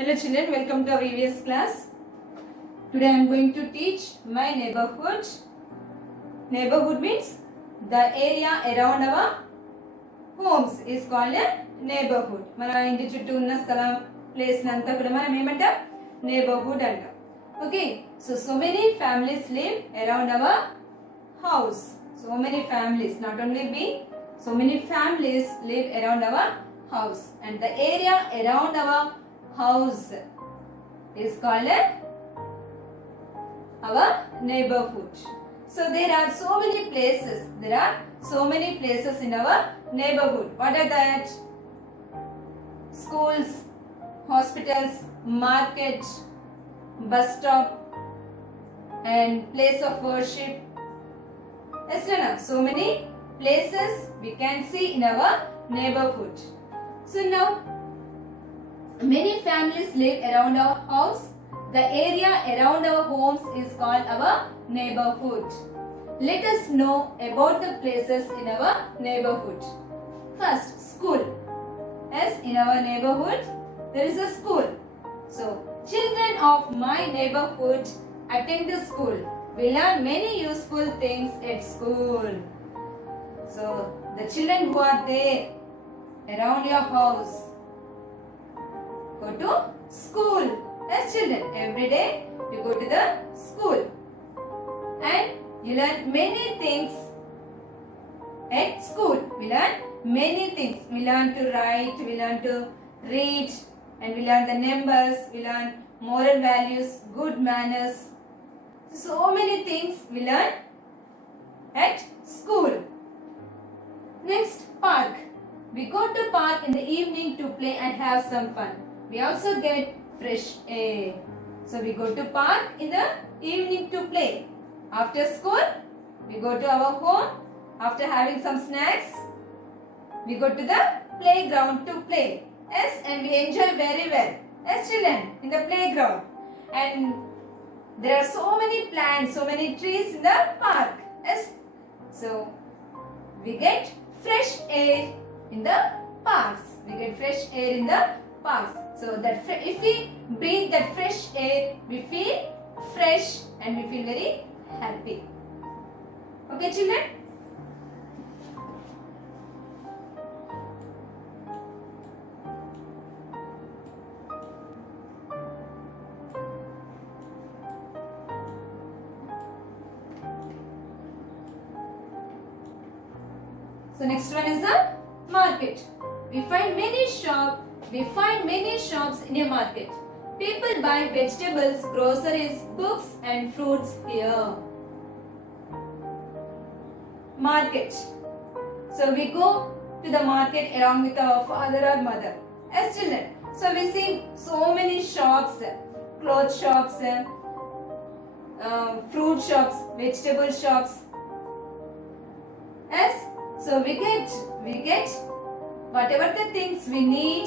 Hello children, welcome to our EVS class. Today I am going to teach my neighborhood. Neighborhood means the area around our homes is called a neighborhood. మన ఇంటి చుట్టూ ఉన్న స్థలం place అంతా కూడా మనం ఏమంటాం neighborhood అంటాం. Okay, so many families live around our house. So many families, not only we, so many families live around our house, and the area around our house is called our neighborhood. So there are so many places. There are so many places in our neighborhood. What are that? Schools, hospitals, market, bus stop, and place of worship. Yes, Rana. So many places we can see in our neighborhood. So now, many families live around our house. The area around our homes is called our neighborhood. Let us know about the places in our neighborhood. First, school. Yes, in our neighborhood, there is a school. So, children of my neighborhood attend the school. We learn many useful things at school. So, the children who are there around your house, go to school. As children, every day you go to the school and you learn many things at school. We learn many things. We learn to write, we learn to read, and we learn the numbers, we learn moral values, good manners. So many things we learn at school. Next, park. We go to park in the evening to play and have some fun. We also get fresh air. So we go to park in the evening to play. After school, we go to our home. After having some snacks, we go to the playground to play. Yes, and we enjoy very well. Yes, children, in the playground. And there are so many plants, so many trees in the park. Yes, so we get fresh air in the parks. We get fresh air in the parks. So that if we breathe that fresh air, we feel fresh and we feel very happy. Okay, children? So next one is the market. We find many shops in a market. People buy vegetables, groceries, books and fruits here. Market. So we go to the market along with our father or mother as children. So we see so many shops, clothes shops, fruit shops, vegetable shops. Yes. So we get whatever the things we need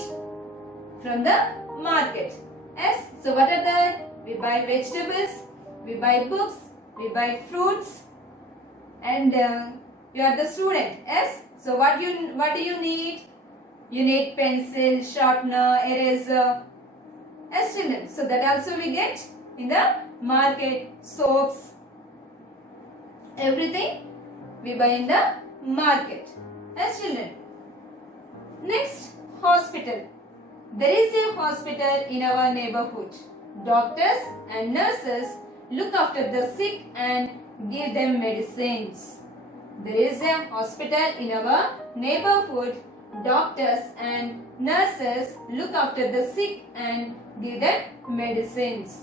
from the market. Yes. So what are the? We buy vegetables, we buy books, we buy fruits, and you are the student. Yes. So what do you need? You need pencil, sharpener, eraser. Yes, children. So that also we get in the market. Soaps, everything we buy in the market. Yes, children. Next, hospital. There is a hospital in our neighborhood. Doctors and nurses look after the sick and give them medicines. There is a hospital in our neighborhood. Doctors and nurses look after the sick and give them medicines.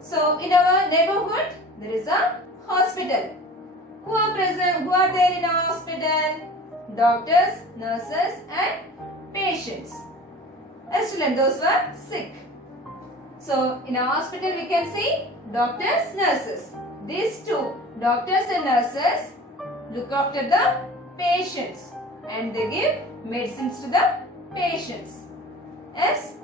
So in our neighborhood, there is a hospital. Who are present? Who are there in our hospital? Doctors, nurses, and patients. As children, those who are sick. So in our hospital, we can see doctors, nurses. These two, doctors and nurses, look after the patients and they give medicines to the patients. Yes.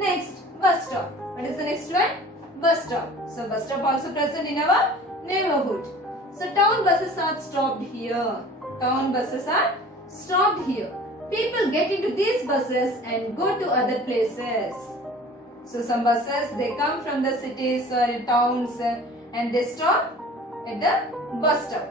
Next, bus stop. What is the next one? bus stop. So bus stop also present in our neighborhood. So town buses are stopped here. Town buses are stopped here. People get into these buses and go to other places. So some buses, they come from the cities or towns and they stop at the bus stop.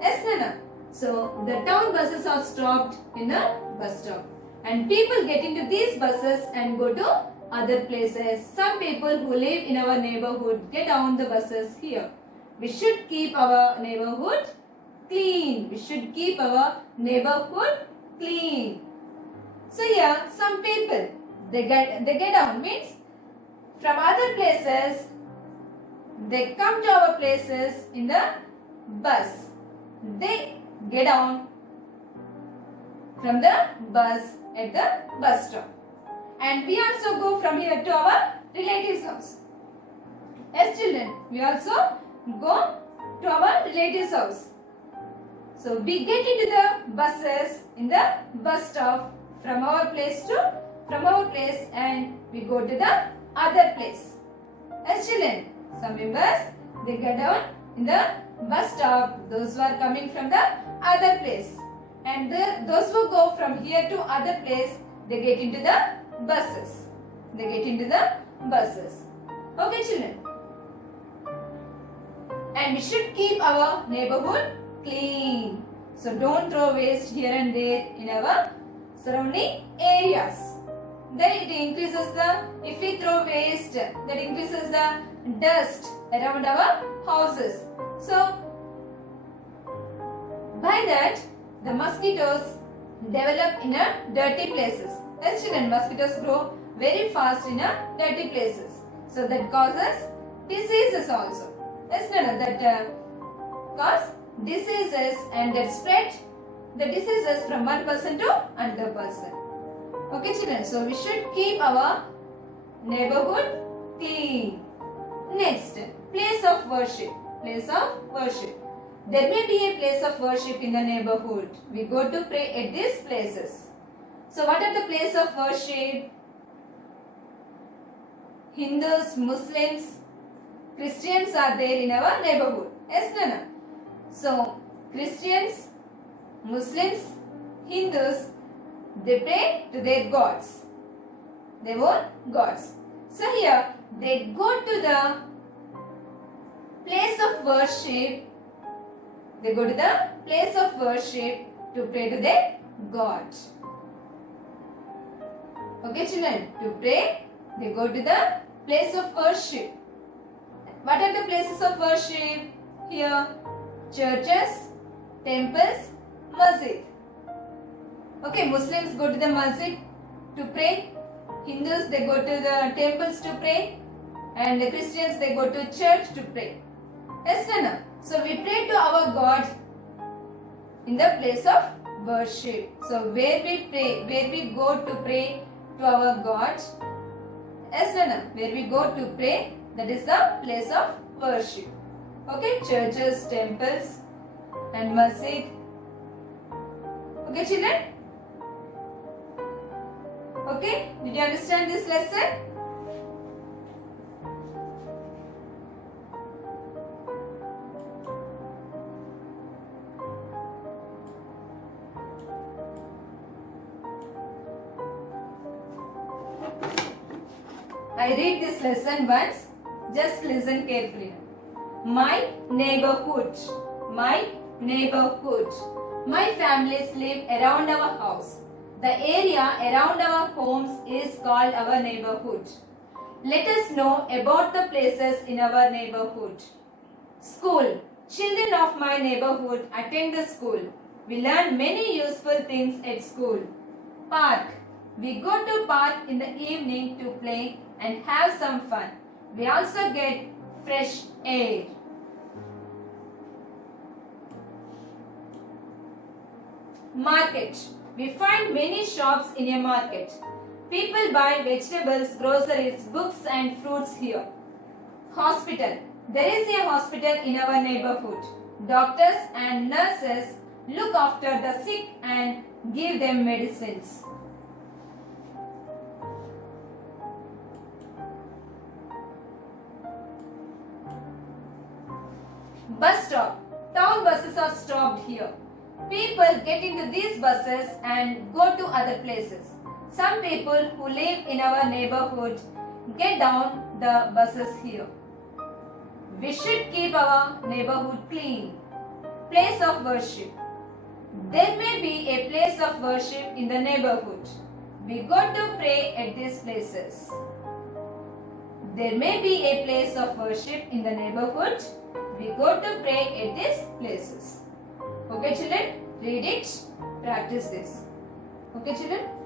Yes, Nana? So the town buses are stopped in a bus stop. And people get into these buses and go to other places. Some people who live in our neighborhood get on the buses here. We should keep our neighborhood clean. We should keep our neighborhood clean. So here, some people, they get down, means from other places, they come to our places in the bus. They get down from the bus at the bus stop. And we also go from here to our relatives' house. Yes, children, we also go to our relatives' house. So we get into the buses in the bus stop from our place and we go to the other place. Yes, children, some members, they get down in the bus stop, those who are coming from the other place. And those who go from here to other place, they get into the buses. They get into the buses. Okay, children. And we should keep our neighborhood clean. So don't throw waste here and there in our surrounding areas. Then it increases if we throw waste, that increases the dust around our houses. So by that, the mosquitoes develop in a dirty places. As children, mosquitoes grow very fast in a dirty places. So that causes diseases also. Yes, that cause diseases and that spread the diseases from one person to another person. Okay, children. So we should keep our neighborhood clean. Next, place of worship. Place of worship. There may be a place of worship in the neighborhood. We go to pray at these places. So what are the places of worship? Hindus, Muslims, Christians are there in our neighborhood. Yes, Nana? So Christians, Muslims, Hindus, they pray to their gods. Their own gods. So here they go to the place of worship. They go to the place of worship to pray to their God. Okay, children, to pray, they go to the place of worship. What are the places of worship? Here, churches, temples, masjid. Okay, Muslims go to the masjid to pray. Hindus, they go to the temples to pray. And the Christians, they go to church to pray. Yes, Nana? So we pray to our God in the place of worship. So where we pray, where we go to pray to our God. Yes, Nana? Where we go to pray, that is the place of worship. Okay, churches, temples and masjid. Okay, children? Okay, did you understand this lesson? I read this lesson once. Just listen carefully. My neighborhood. My neighborhood. My families live around our house. The area around our homes is called our neighborhood. Let us know about the places in our neighborhood. School. Children of my neighborhood attend the school. We learn many useful things at school. Park. We go to park in the evening to play and have some fun. We also get fresh air. Market. We find many shops in a market. People buy vegetables, groceries, books and fruits here. Hospital. There is a hospital in our neighborhood. Doctors and nurses look after the sick and give them medicines. Bus stop. Town buses are stopped here. People get into these buses and go to other places. Some people who live in our neighborhood get down the buses here. We should keep our neighborhood clean. Place of worship. There may be a place of worship in the neighborhood. We go to pray at these places. There may be a place of worship in the neighborhood. We go to pray at these places. Okay children, read it, practice this. Okay children.